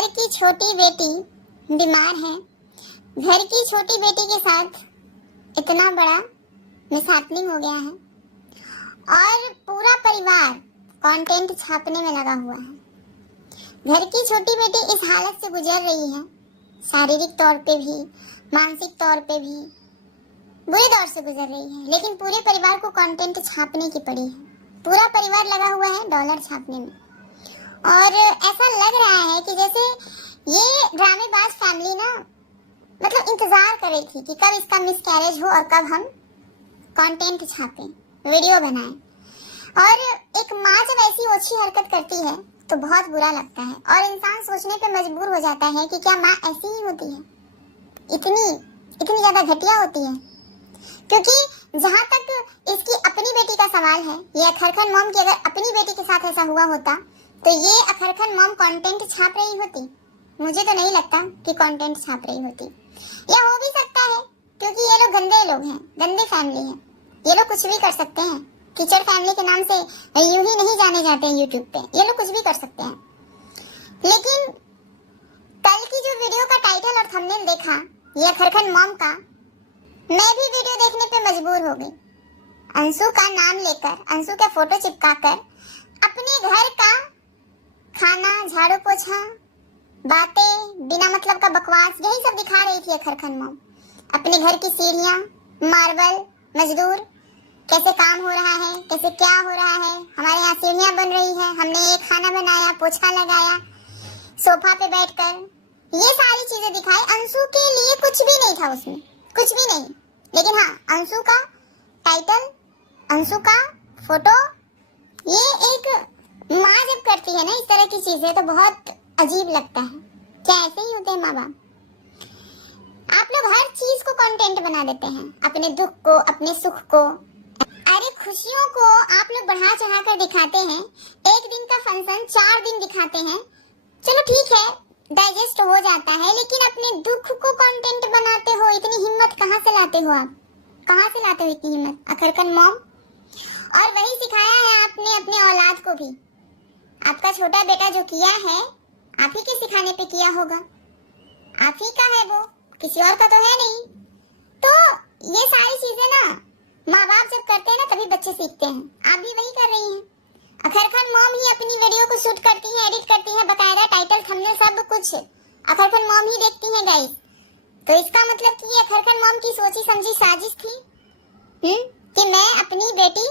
घर की छोटी बेटी बीमार है। घर की छोटी बेटी के साथ इतना बड़ा मिसहैपनिंग हो गया है और पूरा परिवार कंटेंट छापने में लगा हुआ है। घर की छोटी बेटी इस हालत से गुजर रही है, शारीरिक तौर पे भी, मानसिक तौर पे भी बुरे दौर से गुजर रही है, लेकिन पूरे परिवार को कंटेंट छापने की पड़ी है। पूरा परिवार लगा हुआ है डॉलर छापने में और ऐसा लग रहा है कि जैसे ये ड्रामेबाज फैमिली ना मतलब इंतजार कर रही थी कि कब इसका मिसकैरेज हो और कब हम कंटेंट छापें, वीडियो बनाएं। और एक माँ जब ऐसी ओछी हरकत करती है तो बहुत बुरा लगता है और इंसान सोचने पे मजबूर हो जाता है कि क्या माँ ऐसी ही होती है, इतनी ज्यादा घटिया होती है। क्योंकि जहाँ तक इसकी अपनी बेटी का सवाल है, ये अखरखन मॉम की अगर अपनी बेटी के साथ ऐसा हुआ होता तो ये अखरखन मॉम कंटेंट छाप रही होती? मुझे तो नहीं लगता कि कंटेंट छाप रही होती। या हो भी सकता है क्योंकि ये लोग गंदे लोग हैं, गंदी फैमिली है, ये लोग कुछ भी कर सकते हैं। कीचड़ फैमिली के नाम से यूं ही नहीं जाने जाते हैं यूट्यूब पे, ये लोग कुछ भी कर सकते हैं। लेकिन कल की जो वीडियो का टाइटल और थंबनेल देखा ये अखरखन मॉम का, मैं भी वीडियो देखने पे मजबूर हो गई। अंशु का नाम लेकर, अंशु का फोटो चिपकाकर अपने घर का खाना, झाड़ू पोछा, बातें, बिना मतलब का बकवास, यही सब दिखा रही थी अखरखन मॉम। अपने घर की सीढ़ियाँ, मार्बल, मजदूर, कैसे काम हो रहा है, कैसे क्या हो रहा है, हमारे यहाँ सीढ़ियाँ बन रही है, हमने ये खाना बनाया, पोछा लगाया, सोफा पे बैठकर, ये सारी चीजें दिखाई। अंशु के लिए कुछ भी नहीं था उसमें, कुछ भी नहीं। लेकिन हाँ, अंशु का टाइटल, अंशु का फोटो, ये एक माँ जब करती है ना इस तरह की चीजें तो बहुत अजीब लगता है। क्या ऐसे ही होते हैं माँ बाप? आप लोग हर चीज को कंटेंट बना देते हैं, अपने दुख को, अपने सुख को, अरे खुशियों को आप लोग बढ़ा चढ़ा कर दिखाते हैं। एक दिन का फंक्शन 4 दिन दिखाते हैं, चलो ठीक है, डाइजेस्ट हो जाता है, लेकिन अपने दुख को कंटेंट बनाते हो। इतनी हिम्मत कहाँ से लाते हो आप? कहाँ से लाते हो इतनी हिम्मत अखरखन मॉम? और वही सिखाया है आपने अपने औलाद को भी। आपका छोटा बेटा जो किया है आप ही के सिखाने पे किया होगा, आप ही का है वो, किसी और का तो है नहीं। तो ये सारी चीजें ना माँ बाप जब करते हैं ना तभी बच्चे सीखते हैं। आप भी वही कर रही हैं। अखरखन मॉम ही अपनी वीडियो को शूट करती है, एडिट करती है, बकायदा टाइटल, थंबनेल सब कुछ अखरखन मॉम ही देखती है गाइस। तो इसका मतलब कि ये अखरखन मॉम की सोची समझी साजिश थी कि मैं अपनी बेटी,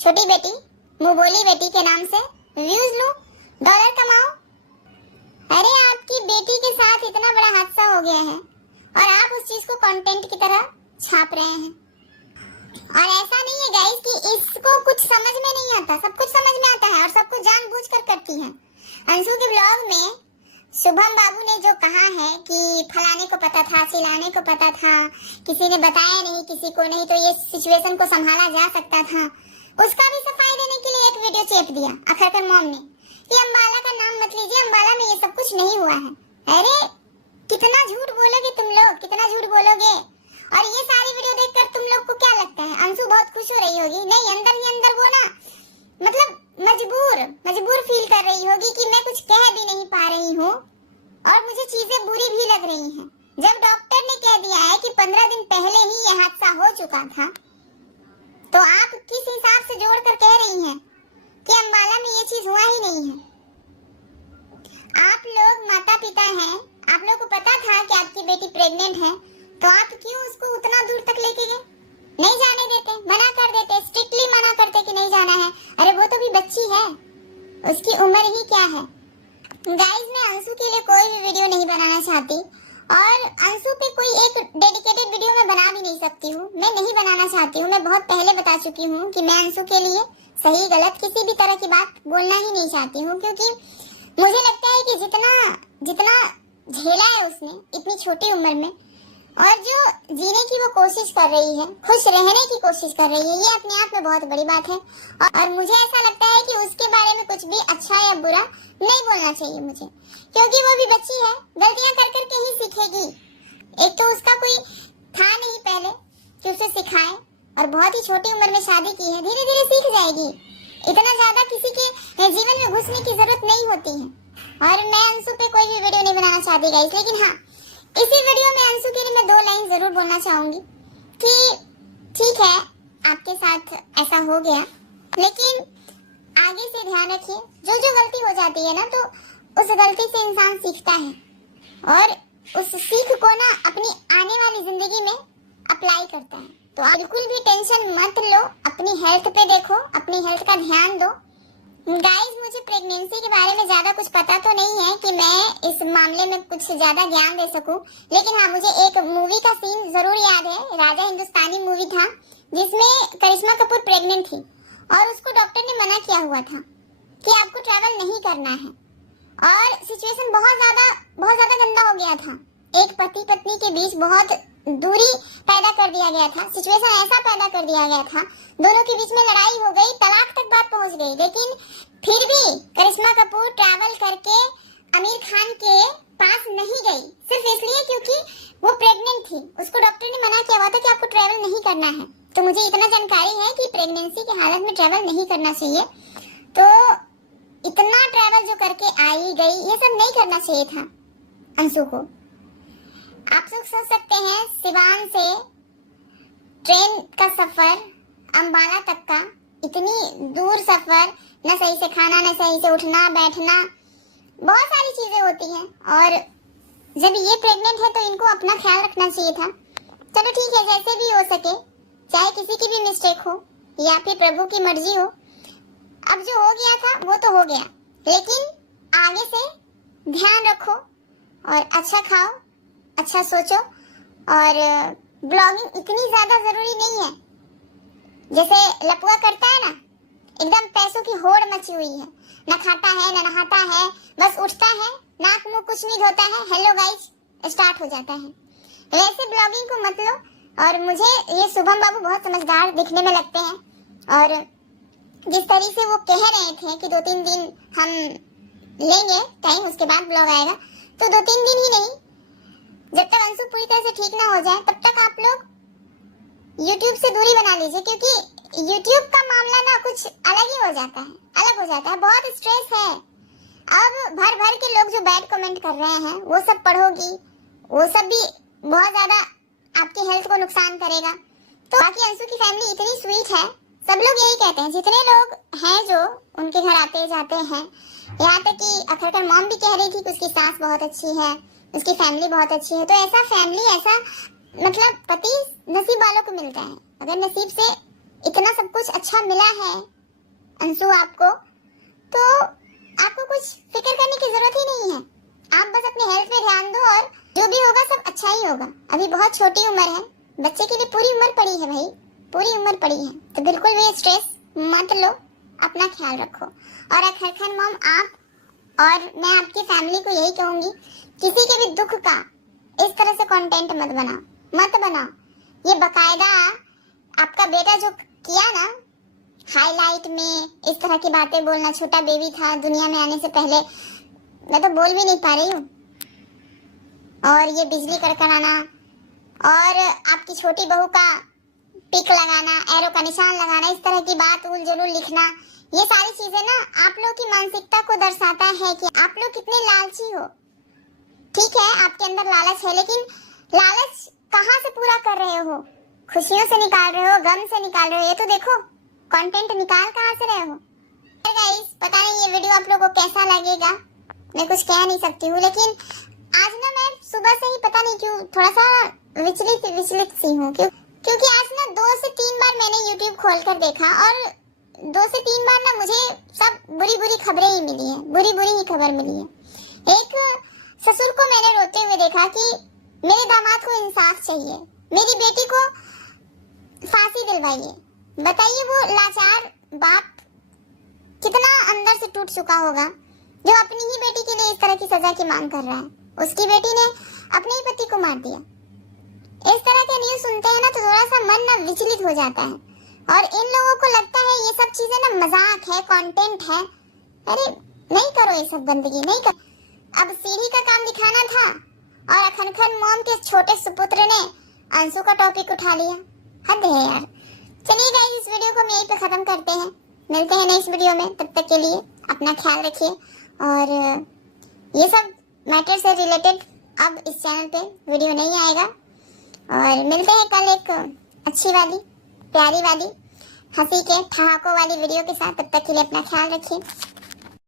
छोटी बेटी, मुंह बोली बेटी के नाम से व्यूज लूं, डॉलर कमाऊं। अरे आपकी बेटी के साथ इतना बड़ा हादसा हो गया है और आप उस चीज को कंटेंट की तरह छाप रहे हैं। और ऐसा नहीं है गाइस कि इसको कुछ समझ में नहीं आता, सब कुछ समझ में आता है और सब कुछ जानबूझकर करती है। अंशु के ब्लॉग में शुभम बाबू ने जो कहा है कि फलाने को पता था, चिल्लाने को पता था, किसी ने बताया नहीं, किसी को नहीं, तो ये सिचुएशन को संभाला जा सकता था, उसका भी सफाई देने के लिए एक वीडियो चेप दिया अखरखन मॉम ने कि अम्बाला का नाम मत लीजिए, अम्बाला में ये सब कुछ नहीं हुआ है। अरे कितना झूठ बोलोगे तुम लोग, कितना झूठ बोलोगे। और ये सारी वीडियो देखकर तुम लोग को क्या लगता है अंशु बहुत खुश हो रही होगी? नहीं, अंदर ही अंदर वो ना मतलब मजबूर फील कर रही होगी कि मैं कुछ कह भी नहीं पा रही हूँ और मुझे चीजें बुरी भी लग रही हैं। जब डॉक्टर ने कह दिया है कि 15 दिन पहले ही ये हादसा हो चुका था, तो आप किस हिसाब से जोड़कर कह रही हैं कि अम्बाला में ये चीज हुआ ही नहीं है? आप लोग माता पिता हैं, आप लोग को पता था कि आपकी बेटी प्रेग्नेंट है, तो आप क्यों उसको उतना दूर तक लेके गए? नहीं जाने देते, मना कर देते, स्ट्रिक्टली मना करते कि नहीं जाना है। अरे वो तो भी बच्ची है, उसकी उम्र ही क्या है। गाइस, मैं अंशु के लिए कोई भी वीडियो नहीं बनाना चाहती और अंशु पे कोई एक डेडिकेटेड वीडियो मैं बना भी नहीं सकती हूँ, मैं नहीं बनाना चाहती हूँ। मैं बहुत पहले बता चुकी हूँ कि मैं अंशु के लिए सही गलत किसी भी तरह की बात बोलना ही नहीं चाहती हूँ, क्योंकि मुझे लगता है कि जितना झेला है उसने इतनी छोटी उम्र में और जो जीने की वो कोशिश कर रही है, खुश रहने की कोशिश कर रही है, ये अपने आप में बहुत बड़ी बात है। और मुझे ऐसा लगता है कि उसके बारे में कुछ भी अच्छा या बुरा नहीं बोलना चाहिए मुझे, क्योंकि वो भी बच्ची है, गलतियां कर करके ही सीखेगी। एक तो उसका कोई था नहीं पहले कि उसे सिखाए, और बहुत ही छोटी उम्र में शादी की है, धीरे धीरे सीख जाएगी। इतना ज्यादा किसी के जीवन में घुसने की जरूरत नहीं होती है। और मैं अंशु पे कोई भी वीडियो नहीं चाहती गाइस, लेकिन हाँ इसी वीडियो में अंशु के लिए मैं 2 लाइन जरूर बोलना चाहूंगी कि ठीक है आपके साथ ऐसा हो गया, लेकिन आगे से ध्यान रखिए, जो जो गलती हो जाती है ना तो उस गलती से इंसान सीखता है और उस सीख को ना अपनी आने वाली जिंदगी में अप्लाई करता है। तो आप बिल्कुल भी टेंशन मत लो, अपनी हेल्थ पे देखो, अपनी हेल्थ का ध्यान दो। गाइस मुझे प्रेगनेंसी के बारे में ज्यादा कुछ पता तो नहीं है कि मैं इस मामले में कुछ ज्यादा ज्ञान दे सकूं, लेकिन हाँ मुझे एक मूवी का सीन जरूर याद है। राजा हिंदुस्तानी मूवी था जिसमें करिश्मा कपूर प्रेग्नेंट थी और उसको डॉक्टर ने मना किया हुआ था कि आपको ट्रैवल नहीं करना है, और सिचुएशन बहुत ज्यादा गंदा हो गया था। एक पति पत्नी के बीच बहुत दूरी पैदा कर दिया गया था, सिचुएशन ऐसा पैदा कर दिया गया था, दोनों के बीच में लड़ाई हो गई, तलाक तक बात पहुंच गई, लेकिन फिर भी करिश्मा कपूर ट्रैवल करके आमिर खान के पास नहीं गई, सिर्फ इसलिए क्योंकि वो प्रेग्नेंट थी। उसको डॉक्टर ने मना किया हुआ था कि आपको ट्रैवल नहीं करना है। तो मुझे इतना जानकारी है कि प्रेगनेंसी की हालत में ट्रैवल नहीं करना चाहिए। तो इतना ट्रैवल जो करके आई गई, ये सब नहीं करना चाहिए था अंशु को। आप लोग सोच सकते हैं सिवान से ट्रेन का सफर अंबाला तक का, इतनी दूर सफर, न सही से खाना, न सही से उठना बैठना, बहुत सारी चीजें होती हैं, और जब ये प्रेग्नेंट है तो इनको अपना ख्याल रखना चाहिए था। चलो ठीक है, जैसे भी हो सके, चाहे किसी की भी मिस्टेक हो या फिर प्रभु की मर्जी हो, अब जो हो गया था वो तो हो गया, लेकिन आगे से ध्यान रखो और अच्छा खाओ, अच्छा सोचो। और ब्लॉगिंग इतनी ज्यादा जरूरी नहीं है, जैसे लपुआ करता है ना, एकदम पैसों की होड़ मची हुई है, न खाता है न नहाता है, बस उठता है, नाक मुंह कुछ नहीं धोता है, हेलो गाइस स्टार्ट हो जाता है। वैसे ब्लॉगिंग को मत लो। और मुझे ये शुभम बाबू बहुत समझदार दिखने में लगते हैं, और जिस तरीके से वो कह रहे थे कि 2-3 दिन हम लेंगे टाइम, उसके बाद ब्लॉग आएगा, तो 2-3 दिन ही नहीं, जब तक अंशु पूरी तरह से ठीक ना हो जाए तब तक आप लोग YouTube से दूरी बना लीजिए, क्योंकि YouTube का मामला ना कुछ अलग ही हो जाता है, बहुत स्ट्रेस है। अब भर भर के लोग जो बैड कमेंट कर रहे हैं वो सब पढ़ोगी, वो सब भी बहुत ज्यादा आपकी हेल्थ को नुकसान करेगा। तो बाकी अंशु की फैमिली इतनी स्वीट है, सब लोग यही कहते हैं, जितने लोग हैं जो उनके घर आते जाते हैं, यहाँ तक कि अखरकर मॉम भी कह रही थी कि उसकी सास बहुत अच्छी है, उसकी फैमिली बहुत अच्छी है। तो ऐसा फैमिली, ऐसा मतलब पति नसीब वालों को मिलता है। अगर नसीब से इतना सब कुछ अच्छा मिला है अंशु आपको, तो आपको कुछ फिक्र करने की जरूरत ही नहीं है। आप बस अपने हेल्थ पे ध्यान दो और जो भी होगा सब अच्छा ही होगा। अभी बहुत छोटी उम्र है, बच्चे के लिए पूरी उम्र पड़ी है भाई, पूरी उम्र पड़ी है, तो बिल्कुल भी स्ट्रेस मत लो, अपना ख्याल रखो। और अखरकर मॉम आप और मैं आपकी फैमिली को यही कहूंगी, किसी के भी दुख का इस तरह से कंटेंट मत बनाओ। ये बकायदा आपका बेटा जो किया ना, हाईलाइट में इस तरह की बातें बोलना, छोटा बेबी था दुनिया में आने से पहले, मैं तो बोल भी नहीं पा रही हूँ, और ये बिजली कड़कड़ाना और आपकी छोटी बहू का पिक लगाना, एरो का निशान लगाना, इस तरह की बात उल जलूल लिखना, ये सारी चीजें ना आप लोग की मानसिकता को दर्शाता है कि आप लोग कितने लालची हो। ठीक है आपके अंदर लालच है, लेकिन लालच कहाँ से पूरा कर रहे हो? खुशियों से निकाल रहे हो, गम से निकाल रहे हो? ये तो देखो, कंटेंट निकाल कहाँ से रहे हो? गाइस पता नहीं ये वीडियो आप लोगों को कैसा लगेगा, मैं कुछ कह नहीं सकती हूँ, लेकिन आज ना मैं सुबह से ही पता नहीं क्यों थोड़ा सा विचलित सी हूँ, क्योंकि आज ना 2 से 3 बार मैंने YouTube खोल कर देखा, और 2 से 3 बार ना मुझे सब बुरी खबरें ही मिली है, बुरी ही खबर मिली है। एक ससुर को मैंने रोते हुए देखा कि मेरे दामाद को इंसाफ चाहिए, मेरी बेटी को फांसी दिलवाइए। बताइए वो लाचार बाप कितना अंदर से टूट चुका होगा, जो अपनी ही बेटी के लिए इस तरह की सजा की मांग कर रहा है। उसकी बेटी ने अपने ही पति को मार दिया। इस तरह के न्यूज़ सुनते हैं ना तो थोड़ा सा मन ना विचलित हो जाता है, और इन लोगों को लगता है ये सब चीजें ना मजाक है, कंटेंट है। अरे नहीं करो ये सब गंदगी, नहीं कर। अब सीढ़ी का काम दिखाना था और अखनखन मॉम के छोटे सुपुत्र ने अंशु का टॉपिक उठा लिया, हद है यार। चलिए गाइस इस वीडियो को हम यहीं पे खत्म करते हैं, मिलते हैं नेक्स्ट वीडियो में, तब तक के लिए अपना ख्याल रखिए। और ये सब मैटर से रिलेटेड अब इस चैनल पे वीडियो नहीं आएगा। और मिलते हैं कल एक अच्छी वाली, प्यारी वाली, हंसी के ठहाकों वाली वीडियो के साथ। तब तक के लिए अपना ख्याल रखिए।